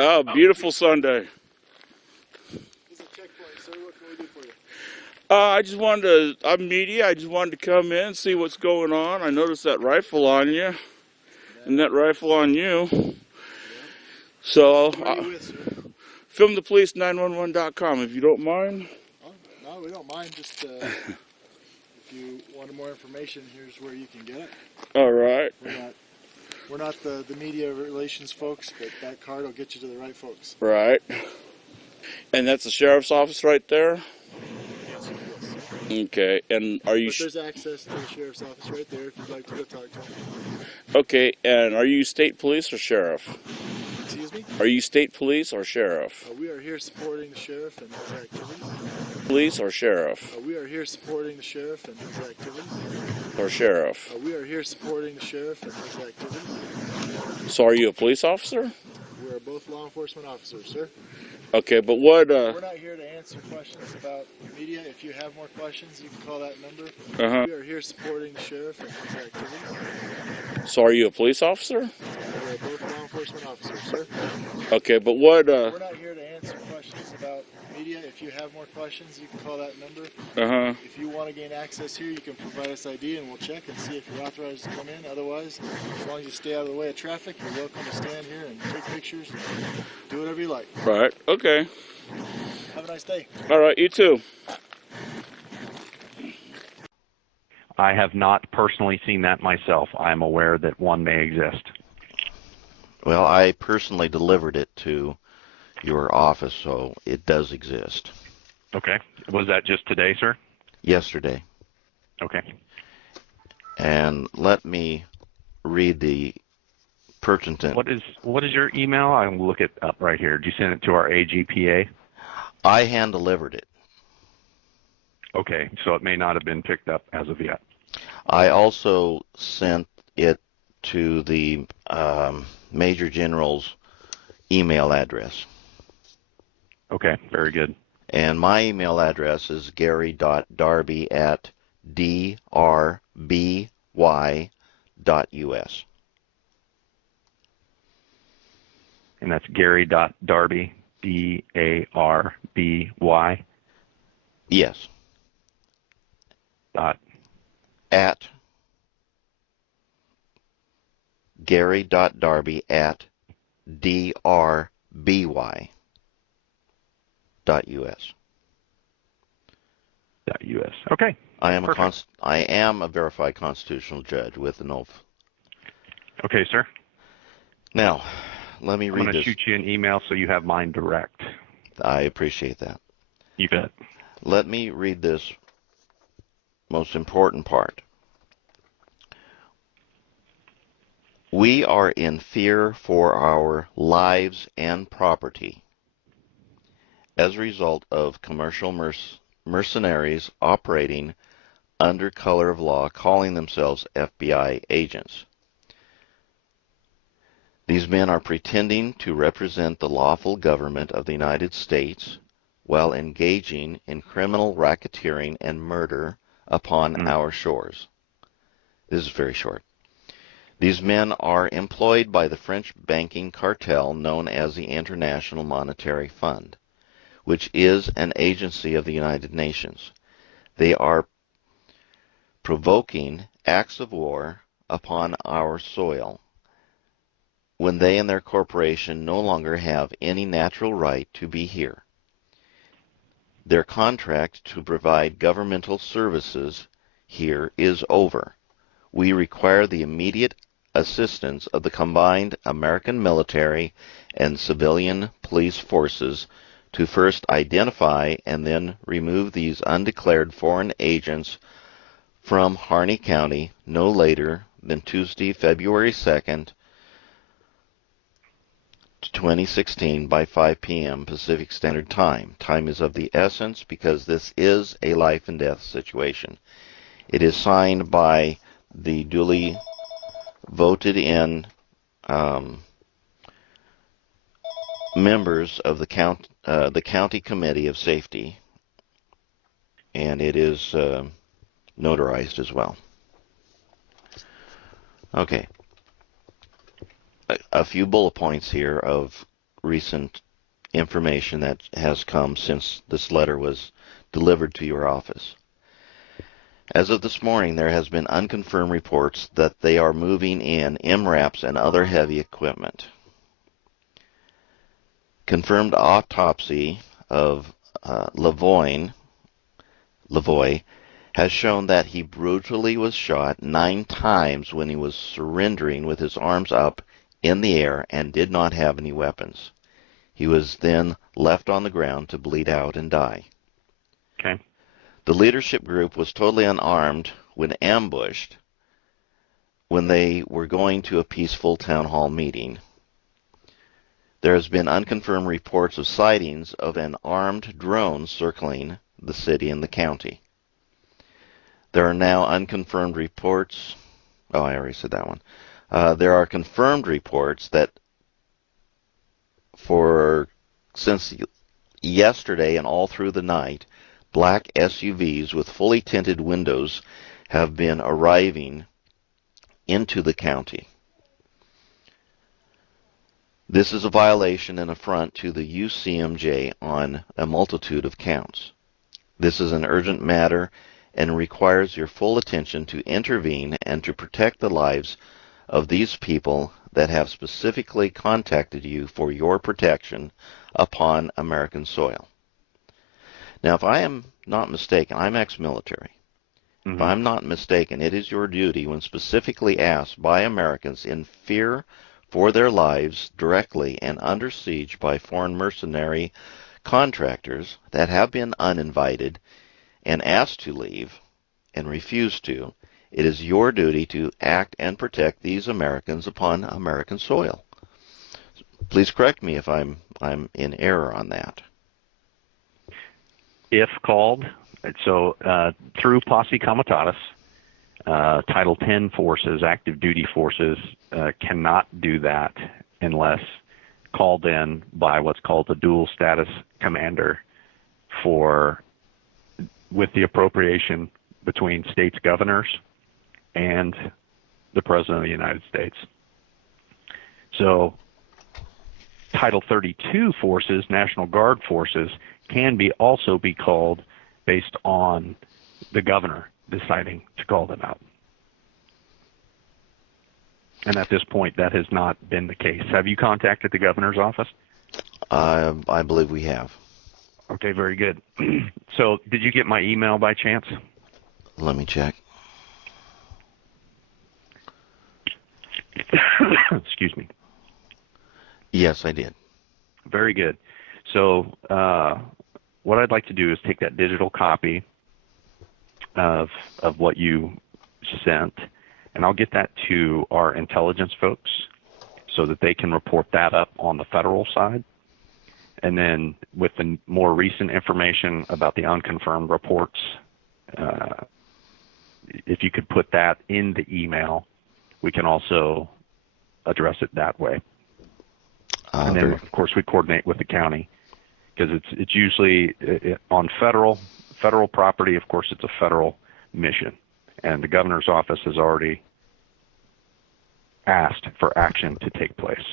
Oh, beautiful Sunday. This is a checkpoint, sir. What can we do for you? I just wanted to, I'm media. I just wanted to come in, see what's going on. I noticed that rifle on you and that rifle on you. Yeah. So, Who are you with, sir? filmthepolice911.com if you don't mind. Oh, no, we don't mind. Just if you wanted more information, here's where you can get it. All right. We're not the media relations folks, but that card will get you to the right folks. Right. And that's the sheriff's office right there? Yes, sir. Okay. And are you... But there's access to the sheriff's office right there if you'd like to go talk to him. Okay. And are you state police or sheriff? Excuse me? Are you state police or sheriff? We are here supporting the sheriff and his activities. Police or sheriff? We are here supporting the sheriff and his activities. Or sheriff? We are here supporting the sheriff and his activities. So are you a police officer? We are both law enforcement officers, sir. Okay, but what... We're not here to answer questions about media. If you have more questions, you can call that number. We are here supporting the sheriff and his activities. So are you a police officer? We are both law enforcement officers, sir. Okay, but what... We're not here to answer questions about media. If you have more questions, you can call that number. If you want to gain access here, you can provide us ID and we'll check and see if you're authorized to come in. Otherwise, as long as you stay out of the way of traffic, you're welcome to stand here and take pictures and do whatever you like. Right, okay. Have a nice day. All right, you too. I have not personally seen that myself. I am aware that one may exist. Well, I personally delivered it to your office, so it does exist. Okay. Was that just today, sir? Yesterday. Okay. And let me read the pertinent... What is your email? I will look it up right here. Did you send it to our AGPA? I hand-delivered it. Okay, so it may not have been picked up as of yet. I also sent it to the Major General's email address. Okay, very good. And my email address is gary.darby@drby.us. And that's Gary.Darby, D-A-R-B-Y. Yes. Dot. At gary.darby@drby.us. .us. Okay. I am a verified constitutional judge with an oath. Okay, sir. Now, let me read this. I'm going to shoot you an email so you have mine direct. I appreciate that. You bet. Let me read this most important part. We are in fear for our lives and property as a result of commercial mercenaries operating under color of law, calling themselves FBI agents. These men are pretending to represent the lawful government of the United States while engaging in criminal racketeering and murder upon our shores. This is very short. These men are employed by the French banking cartel known as the International Monetary Fund, which is an agency of the United Nations. They are provoking acts of war upon our soil when they and their corporation no longer have any natural right to be here. Their contract to provide governmental services here is over. We require the immediate assistance of the combined American military and civilian police forces to first identify and then remove these undeclared foreign agents from Harney County no later than Tuesday, February 2nd, 2016 by 5 p.m. Pacific Standard Time. Time is of the essence because this is a life and death situation. It is signed by the duly voted in members of the County Committee of Safety, and it is notarized as well. Okay. A few bullet points here of recent information that has come since this letter was delivered to your office. As of this morning, there has been unconfirmed reports that they are moving in MRAPs and other heavy equipment. Confirmed autopsy of Lavoie has shown that he brutally was shot 9 times when he was surrendering with his arms up in the air and did not have any weapons. He was then left on the ground to bleed out and die. Okay. The leadership group was totally unarmed when ambushed when they were going to a peaceful town hall meeting. There has been unconfirmed reports of sightings of an armed drone circling the city and the county. There are now unconfirmed reports. Oh, I already said that one. There are confirmed reports that since yesterday and all through the night, black SUVs with fully tinted windows have been arriving into the county. This is a violation and affront to the UCMJ on a multitude of counts. This is an urgent matter and requires your full attention to intervene and to protect the lives of these people that have specifically contacted you for your protection upon American soil. Now, if I am not mistaken, I'm ex-military. If I'm not mistaken, it is your duty when specifically asked by Americans in fear for their lives directly and under siege by foreign mercenary contractors that have been uninvited and asked to leave and refuse to, it is your duty to act and protect these Americans upon American soil. Please correct me if I'm in error on that. If called, so through Posse Comitatus, Title 10 forces, active duty forces, cannot do that unless called in by what's called the dual status commander with the appropriation between states' governors and the President of the United States. So Title 32 forces, National Guard forces, can also be called based on the governor deciding to call them out. And at this point, that has not been the case. Have you contacted the governor's office? I believe we have. Okay, very good. So did you get my email by chance? Let me check. Excuse me. Yes, I did. Very good. So what I'd like to do is take that digital copy of what you sent, and I'll get that to our intelligence folks so that they can report that up on the federal side. And then with the more recent information about the unconfirmed reports, if you could put that in the email, we can also address it that way. And then, of course, we coordinate with the county because it's usually on federal property. Of course, it's a federal mission, and the governor's office has already asked for action to take place.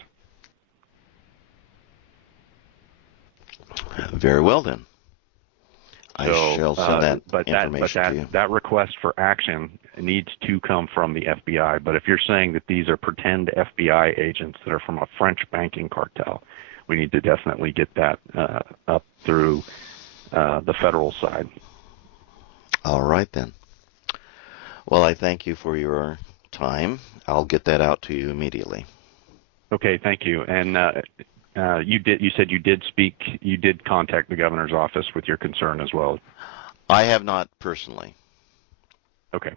Very well, then. I shall send that information to you. That request for action needs to come from the FBI. But if you're saying that these are pretend FBI agents that are from a French banking cartel, we need to definitely get that up through the federal side. All right, then. Well, I thank you for your time. I'll get that out to you immediately. Okay, thank you. And you said you did contact the governor's office with your concern as well. I have not personally. Okay.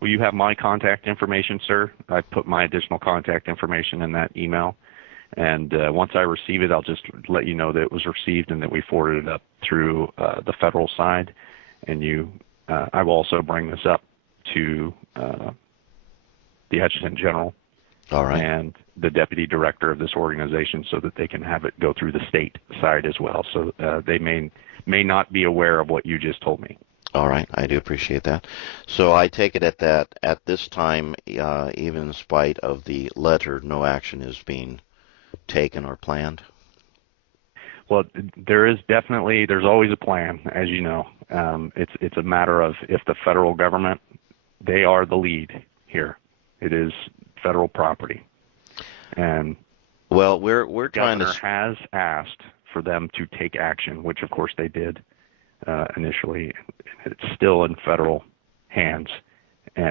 Well, you have my contact information, sir. I put my additional contact information in that email. And once I receive it, I'll just let you know that it was received and that we forwarded it up through the federal side. And I will also bring this up to the Adjutant General. All right. And the deputy director of this organization so that they can have it go through the state side as well. So they may not be aware of what you just told me. All right. I do appreciate that. So I take it at this time, even in spite of the letter, no action is being taken or planned? Well, there's always a plan, as you know. It's a matter of if the federal government, they are the lead here. It is federal property, and Well, we're the trying governor to. has asked for them to take action, which of course they did initially. It's still in federal hands,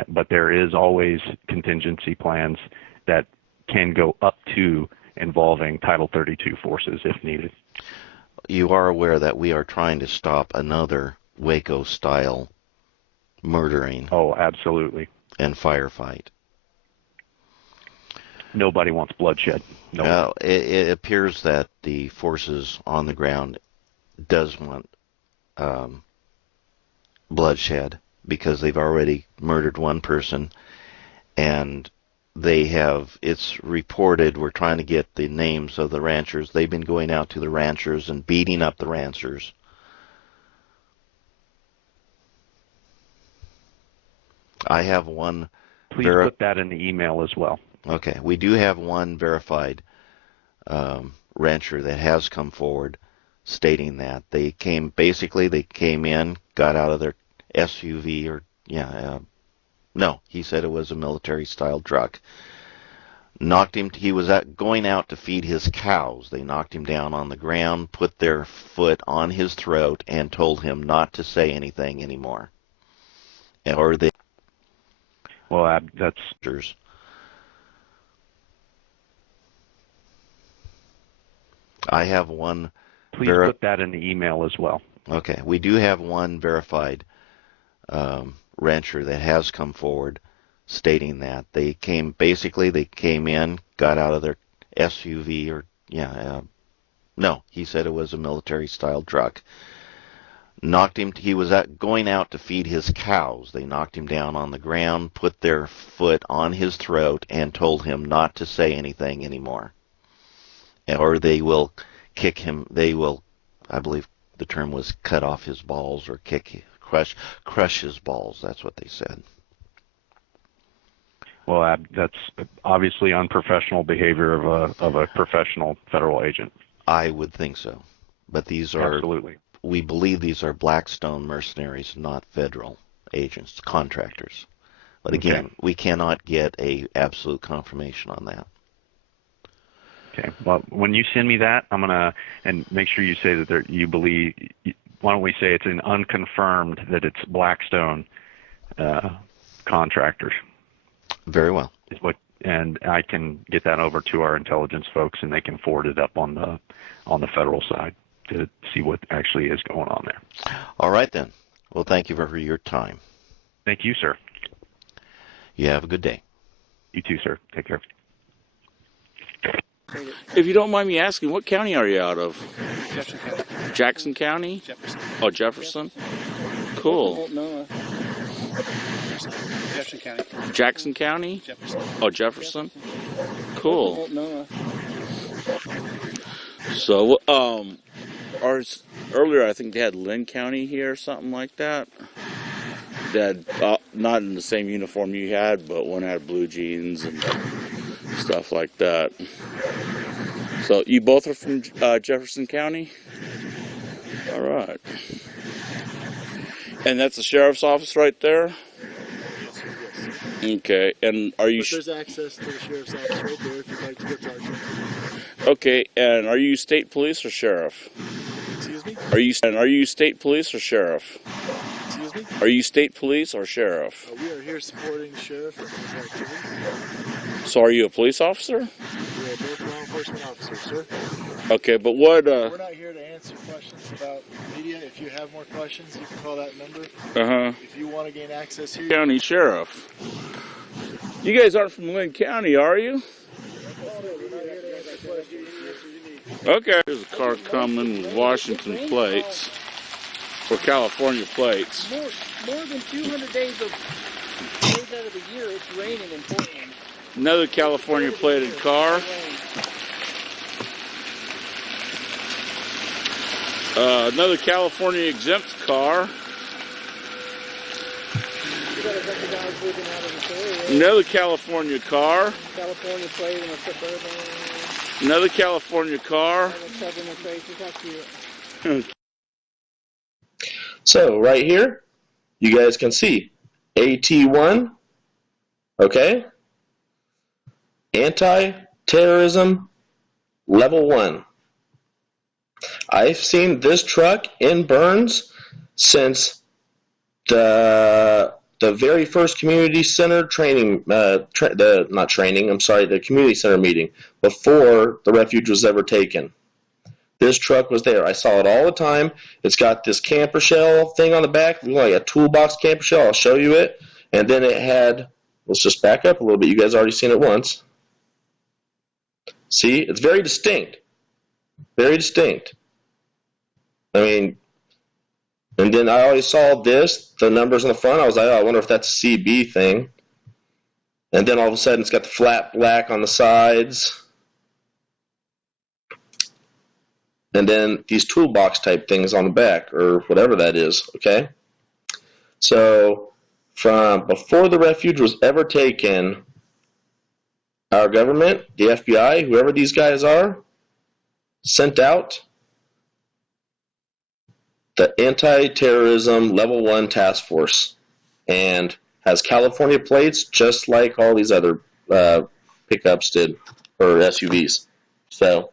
but there is always contingency plans that can go up to involving Title 32 forces if needed. You are aware that we are trying to stop another Waco-style murdering Oh, absolutely. and firefight. Nobody wants bloodshed. No. It appears that the forces on the ground does want bloodshed because they've already murdered one person, and it's reported, we're trying to get the names of the ranchers. They've been going out to the ranchers and beating up the ranchers. I have one. Please put that in the email as well. Okay, we do have one verified rancher that has come forward stating that they came in, got out of their SUV no, he said it was a military style truck. Knocked him. He was going out to feed his cows. They knocked him down on the ground, put their foot on his throat, and told him not to say anything anymore. Or they. Well, that's. I have one. Please put that in the email as well. Okay, we do have one verified rancher that has come forward stating that they came in, got out of their SUV no, he said it was a military style truck. Knocked him. He was going out to feed his cows. They knocked him down on the ground, put their foot on his throat, and told him not to say anything anymore. Or they will kick him. They will, I believe the term was, cut off his balls or crush his balls. That's what they said. Well, that's obviously unprofessional behavior of a professional federal agent. I would think so, but these are absolutely. We believe these are Blackstone mercenaries, not federal agents, contractors. But again, we cannot get a absolute confirmation on that. Okay. Well, when you send me that, I'm gonna and make sure you say that you believe. Why don't we say it's an unconfirmed that it's Blackstone contractors? Very well. And I can get that over to our intelligence folks, and they can forward it up on the federal side to see what actually is going on there. All right then. Well, thank you for your time. Thank you, sir. You have a good day. You too, sir. Take care. If you don't mind me asking, what county are you out of? Jefferson County. Jackson County? Jefferson. Oh, Jefferson? Cool. Jefferson County. Jackson County? Jefferson. Oh, Jefferson? Cool. So, earlier I think they had Lynn County here or something like that. They had, not in the same uniform you had, but one had blue jeans and stuff like that. So, you both are from Jefferson County? All right. And that's the sheriff's office right there? Okay, and are you... But there's access to the sheriff's office right there if you'd like to go talk to him. Okay, and are you state police or sheriff? Excuse me? Are you state police or sheriff? Excuse me? Are you state police or sheriff? We are here supporting the sheriff and his activities. So are you a police officer? We are both law enforcement officers, sir. Okay, but what... We're not here to answer questions about media. If you have more questions, you can call that number. If you want to gain access here... County Sheriff. You guys aren't from Lynn County, are you? Okay. There's a car coming with Washington plates. Or California plates. More than 200 days out of the year, it's raining in Portland. Another California plated car. Another California exempt car. Another California car. California plate in a Suburban. Another California car. So right here, you guys can see AT1, okay? Anti-terrorism level 1. I've seen this truck in Burns since the very first community center training, the community center meeting before the refuge was ever taken. This truck was there. I saw it all the time. It's got this camper shell thing on the back, like a toolbox camper shell. I'll show you it. And then it had, let's just back up a little bit. You guys already seen it once. See, it's very distinct. Very distinct. I mean, and then I always saw this, the numbers on the front. I was like, oh, I wonder if that's a CB thing. And then all of a sudden it's got the flat black on the sides. And then these toolbox type things on the back, or whatever that is, okay? So from before the refuge was ever taken, our government, the FBI, whoever these guys are, sent out the Anti-Terrorism Level 1 Task Force, and has California plates just like all these other pickups did, or SUVs. So